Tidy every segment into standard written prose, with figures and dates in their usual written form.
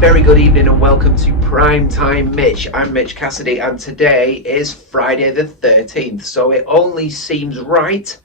Very good evening and welcome to Primetime Mitch. I'm Mitch Cassidy and today is Friday the 13th, so it only seems right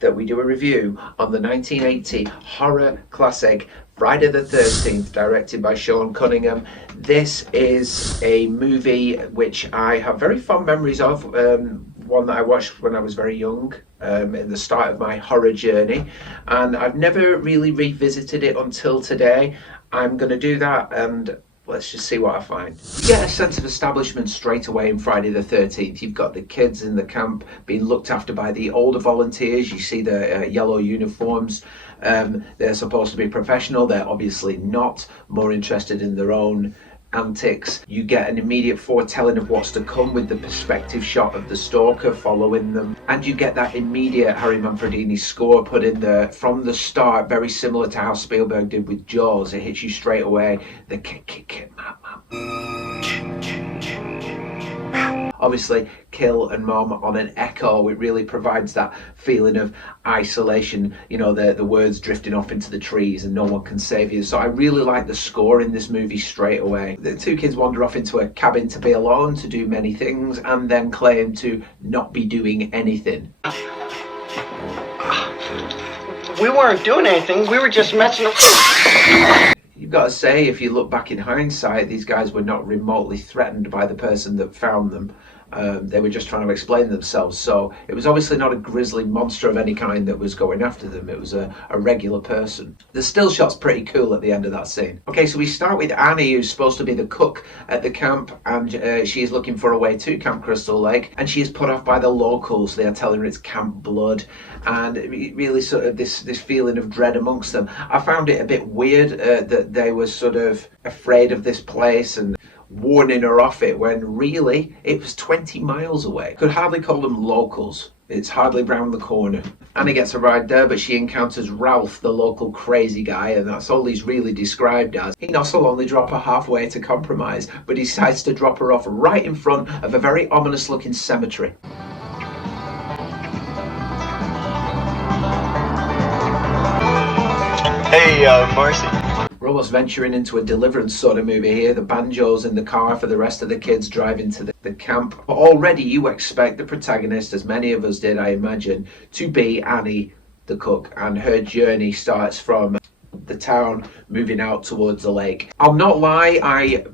that we do a review on the 1980 horror classic Friday the 13th, directed by Sean Cunningham. This is a movie which I have very fond memories of, one that I watched when I was very young, in the start of my horror journey, and I've never really revisited it until today. I'm going to do that and let's just see what I find. You get a sense of establishment straight away in Friday the 13th. You've got the kids in the camp being looked after by the older volunteers. You see the yellow uniforms. They're supposed to be professional. They're obviously not, more interested in their own antics. You get an immediate foretelling of what's to come with the perspective shot of the stalker following them, and you get that immediate Harry Manfredini score put in there from the start, very similar to how Spielberg did with Jaws. It hits you straight away. The kick, obviously kill and mom on an echo. It really provides that feeling of isolation, you know, the words drifting off into the trees and no one can save you. So I really like the score in this movie straight away. The two kids wander off into a cabin to be alone, to do many things, and then claim to not be doing anything. We weren't doing anything, we were just messing around. You've got to say, if you look back in hindsight, these guys were not remotely threatened by the person that found them. They were just trying to explain themselves. So it was obviously not a grisly monster of any kind that was going after them. It was a regular person. The still shot's pretty cool at the end of that scene. Okay, so we start with Annie, who's supposed to be the cook at the camp, and she is looking for a way to Camp Crystal Lake, and she is put off by the locals. They are telling her it's Camp Blood, and really sort of this feeling of dread amongst them. I found it a bit weird that they were sort of afraid of this place and warning her off it, when really it was 20 miles away. Could hardly call them locals. It's hardly round the corner. Annie gets a ride there, but she encounters Ralph, the local crazy guy, and that's all he's really described as. He not so only drop her halfway to compromise, but he decides to drop her off right in front of a very ominous looking cemetery. Hey, Marcy. We're almost venturing into a Deliverance sort of movie here. The banjo's in the car for the rest of the kids driving to the camp. But already you expect the protagonist, as many of us did, I imagine, to be Annie, the cook. And her journey starts from the town, moving out towards the lake. I'll not lie, I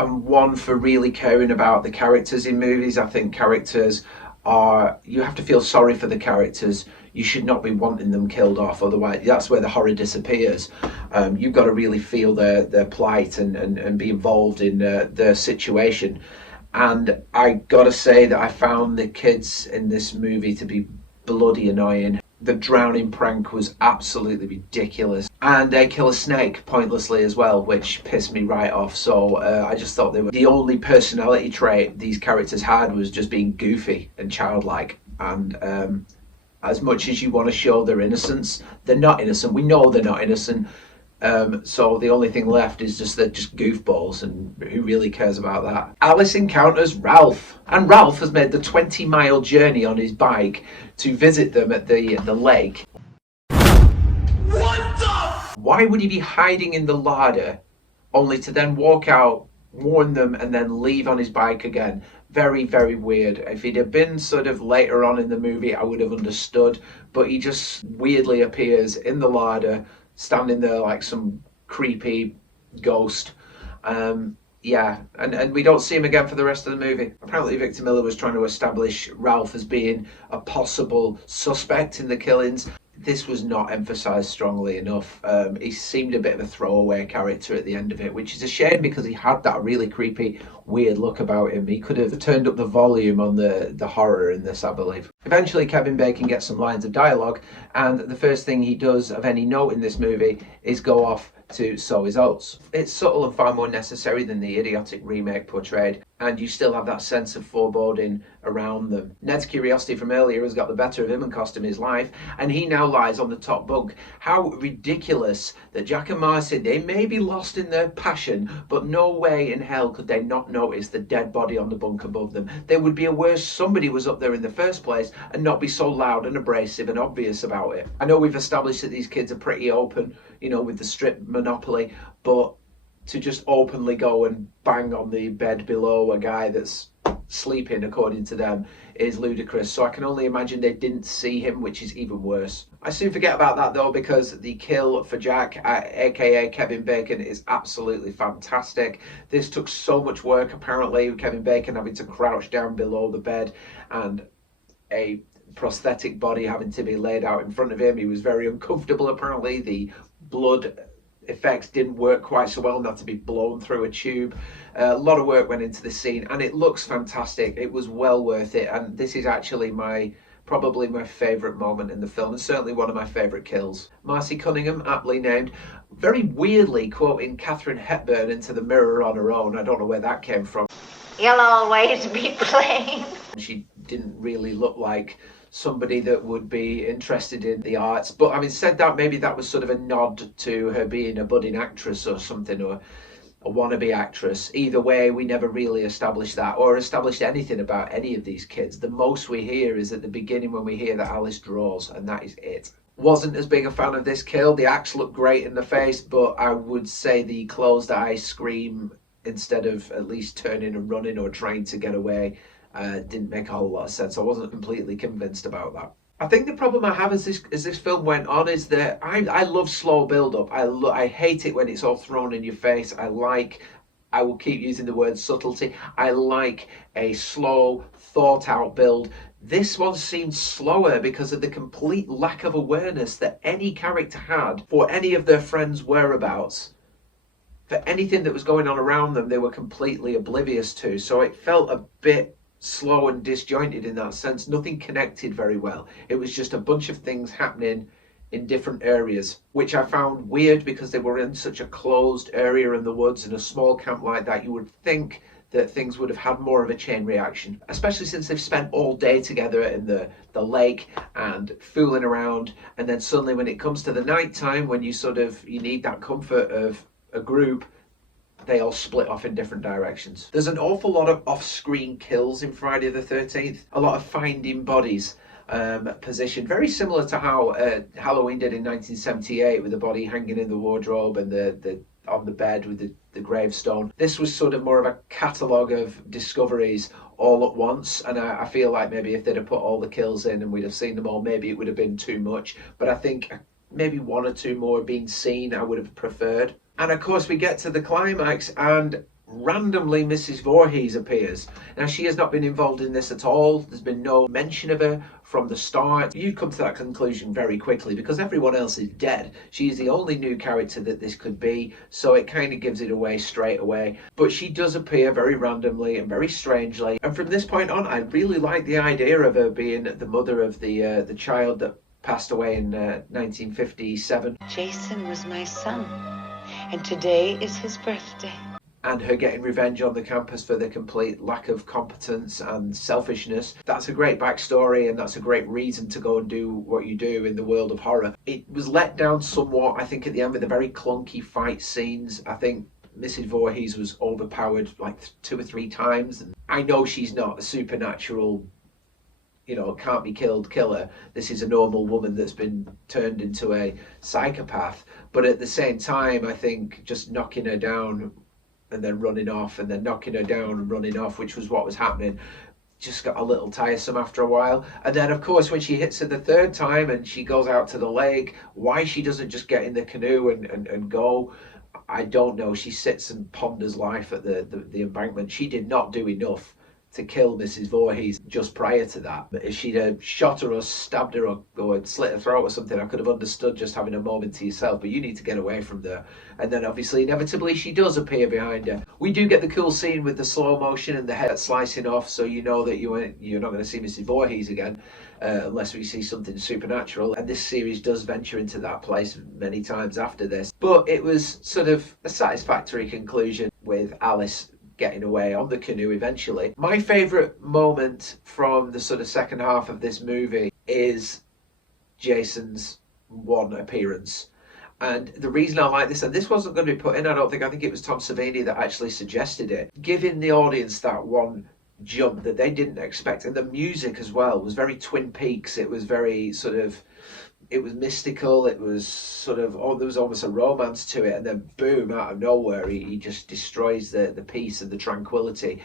am one for really caring about the characters in movies. I think characters are, you have to feel sorry for the characters. You should not be wanting them killed off, otherwise that's where the horror disappears. You've got to really feel their plight and be involved in their situation. And I gotta say that I found the kids in this movie to be bloody annoying. The drowning prank was absolutely ridiculous, and they kill a snake pointlessly as well, which pissed me right off. So I just thought they were, the only personality trait these characters had was just being goofy and childlike. And as much as you want to show their innocence, they're not innocent. We know they're not innocent. So the only thing left is just they're just goofballs, and who really cares about that? Alice encounters Ralph, and Ralph has made the 20-mile journey on his bike to visit them at the lake. What the? Why would he be hiding in the larder only to then walk out, warn them, and then leave on his bike again? Very, very weird. If he'd have been sort of later on in the movie, I would have understood, but he just weirdly appears in the larder, standing there like some creepy ghost. Yeah, and we don't see him again for the rest of the movie. Apparently Victor Miller was trying to establish Ralph as being a possible suspect in the killings. This was not emphasised strongly enough. He seemed a bit of a throwaway character at the end of it, which is a shame because he had that really creepy, weird look about him. He could have turned up the volume on the horror in this, I believe. Eventually, Kevin Bacon gets some lines of dialogue, and the first thing he does of any note in this movie is go off to Sow His Oats. It's subtle and far more necessary than the idiotic remake portrayed, and you still have that sense of foreboding around them. Ned's curiosity from earlier has got the better of him and cost him his life, and he now lies on the top bunk. How ridiculous that Jack and Marcy, they may be lost in their passion, but no way in hell could they not noticed the dead body on the bunk above them. They would be aware somebody was up there in the first place and not be so loud and abrasive and obvious about it. I know we've established that these kids are pretty open, you know, with the strip monopoly, but to just openly go and bang on the bed below a guy that's sleeping, according to them, is ludicrous. So I can only imagine they didn't see him, which is even worse. I soon forget about that though, because the kill for Jack, aka Kevin Bacon, is absolutely fantastic. This took so much work, apparently, with Kevin Bacon having to crouch down below the bed and a prosthetic body having to be laid out in front of him. He was very uncomfortable, apparently. The blood effects didn't work quite so well, not to be blown through a tube. A lot of work went into this scene and it looks fantastic. It was well worth it, and this is actually probably my favourite moment in the film, and certainly one of my favourite kills. Marcy Cunningham, aptly named, very weirdly quoting Katharine Hepburn into the mirror on her own. I don't know where that came from. You'll always be plain. She didn't really look like somebody that would be interested in the arts. But having said that, maybe that was sort of a nod to her being a budding actress or something, or a wannabe actress. Either way, we never really established that or established anything about any of these kids. The most we hear is at the beginning when we hear that Alice draws, and that is it. Wasn't as big a fan of this kill. The axe looked great in the face, but I would say the closed-eye scream, instead of at least turning and running or trying to get away, didn't make a whole lot of sense. I wasn't completely convinced about that. I think the problem I have as this film went on is that I love slow build-up. I hate it when it's all thrown in your face. I will keep using the word subtlety. I like a slow, thought-out build. This one seemed slower because of the complete lack of awareness that any character had for any of their friends' whereabouts. For anything that was going on around them, they were completely oblivious to. So it felt a bit slow and disjointed in that sense. Nothing connected very well. It was just a bunch of things happening in different areas, which I found weird because they were in such a closed area in the woods, in a small camp like that. You would think that things would have had more of a chain reaction, especially since they've spent all day together in the lake and fooling around, and then suddenly when it comes to the night time, when you need that comfort of a group, they all split off in different directions. There's an awful lot of off-screen kills in Friday the 13th, a lot of finding bodies position, very similar to how Halloween did in 1978 with the body hanging in the wardrobe and the on the bed with the gravestone. This was sort of more of a catalogue of discoveries all at once, and I feel like maybe if they'd have put all the kills in and we'd have seen them all, maybe it would have been too much. But I think maybe one or two more being seen I would have preferred. And of course we get to the climax and randomly Mrs. Voorhees appears. Now she has not been involved in this at all. There's been no mention of her from the start. You'd come to that conclusion very quickly because everyone else is dead. She is the only new character that this could be, so it kind of gives it away straight away. But she does appear very randomly and very strangely. And from this point on, I really like the idea of her being the mother of the child that passed away in 1957. Jason was my son, and today is his birthday. And her getting revenge on the campus for the complete lack of competence and selfishness. That's a great backstory, and that's a great reason to go and do what you do in the world of horror. It was let down somewhat, I think, at the end with the very clunky fight scenes. I think Mrs. Voorhees was overpowered like 2 or 3 times. And I know she's not a supernatural, can't be killed killer. This is a normal woman that's been turned into a psychopath. But at the same time, I think just knocking her down and then running off, and then knocking her down and running off, which was what was happening, just got a little tiresome after a while. And then of course when she hits her the 3rd time and she goes out to the lake, why she doesn't just get in the canoe and go, I don't know. She sits and ponders life at the embankment. She did not do enough to kill Mrs. Voorhees just prior to that. But if she'd have shot her or stabbed her or slit her throat or something, I could have understood just having a moment to yourself, but you need to get away from there. And then obviously inevitably she does appear behind her. We do get the cool scene with the slow motion and the head slicing off, so you know that you're not going to see Mrs. Voorhees again unless we see something supernatural. And this series does venture into that place many times after this. But it was sort of a satisfactory conclusion with Alice getting away on the canoe eventually. My favourite moment from the sort of second half of this movie is Jason's one appearance. And the reason I like this, and this wasn't going to be put in, I think it was Tom Savini that actually suggested it, giving the audience that one jump that they didn't expect. And the music as well was very Twin Peaks. It was very sort of, it was mystical, it was sort of, oh, there was almost a romance to it, and then boom, out of nowhere, he just destroys the peace and the tranquility.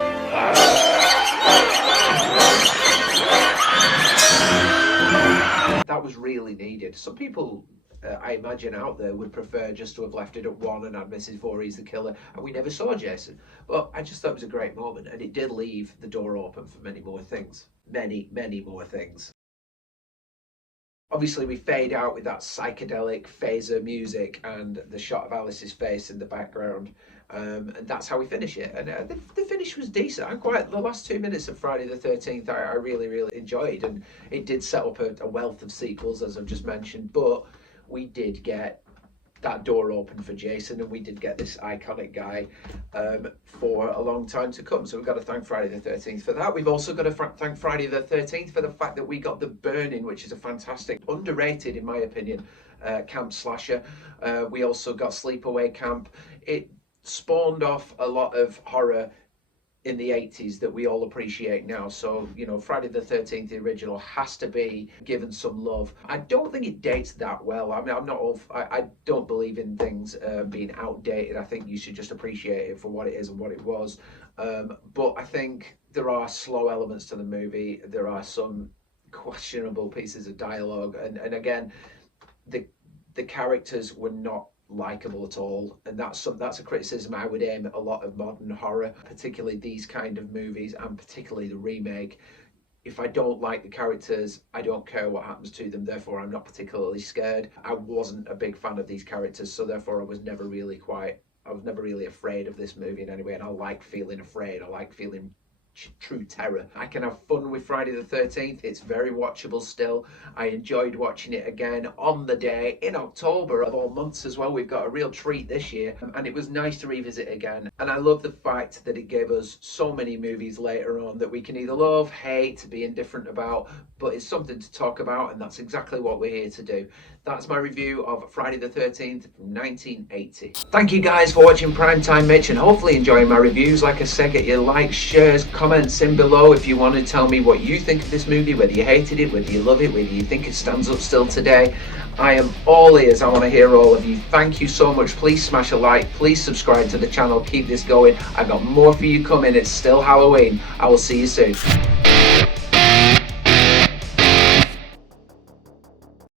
That was really needed. Some people, I imagine out there, would prefer just to have left it at 1 and had Mrs. Voorhees the killer, and we never saw Jason. But I just thought it was a great moment, and it did leave the door open for many more things. Many more things. Obviously, we fade out with that psychedelic phaser music and the shot of Alice's face in the background, and that's how we finish it. And the finish was decent. The last 2 minutes of Friday the 13th, I really enjoyed, and it did set up a wealth of sequels, as I've just mentioned. But we did get that door open for Jason, and we did get this iconic guy for a long time to come. So we've got to thank Friday the 13th for that. We've also got to thank Friday the 13th for the fact that we got The Burning, which is a fantastic, underrated in my opinion, camp slasher. We also got Sleepaway Camp. It spawned off a lot of horror in the 80s that we all appreciate now. So, you know, Friday the 13th, the original, has to be given some love. I don't think it dates that well. I mean, I don't believe in things being outdated. I think you should just appreciate it for what it is and what it was. But I think there are slow elements to the movie. There are some questionable pieces of dialogue. And again, the characters were not likable at all, and that's a criticism I would aim at a lot of modern horror, particularly these kind of movies, and particularly the remake. If I don't like the characters, I don't care what happens to them, therefore I'm not particularly scared. I wasn't a big fan of these characters, so therefore I was never really afraid of this movie in any way, and I like feeling afraid. I like feeling true terror. I can have fun with Friday the 13th. It's very watchable still. I enjoyed watching it again on the day in October of all months as well. We've got a real treat this year, and it was nice to revisit again. And I love the fact that it gave us so many movies later on that we can either love, hate, be indifferent about, but it's something to talk about, and that's exactly what we're here to do. That's my review of Friday the 13th from 1980. Thank you guys for watching Primetime Mitch, and hopefully enjoying my reviews. Like I said, get your likes, shares, comments in below if you want to tell me what you think of this movie, whether you hated it, whether you love it, whether you think it stands up still today. I am all ears. I want to hear all of you. Thank you so much. Please smash a like. Please subscribe to the channel. Keep this going. I've got more for you coming. It's still Halloween. I will see you soon.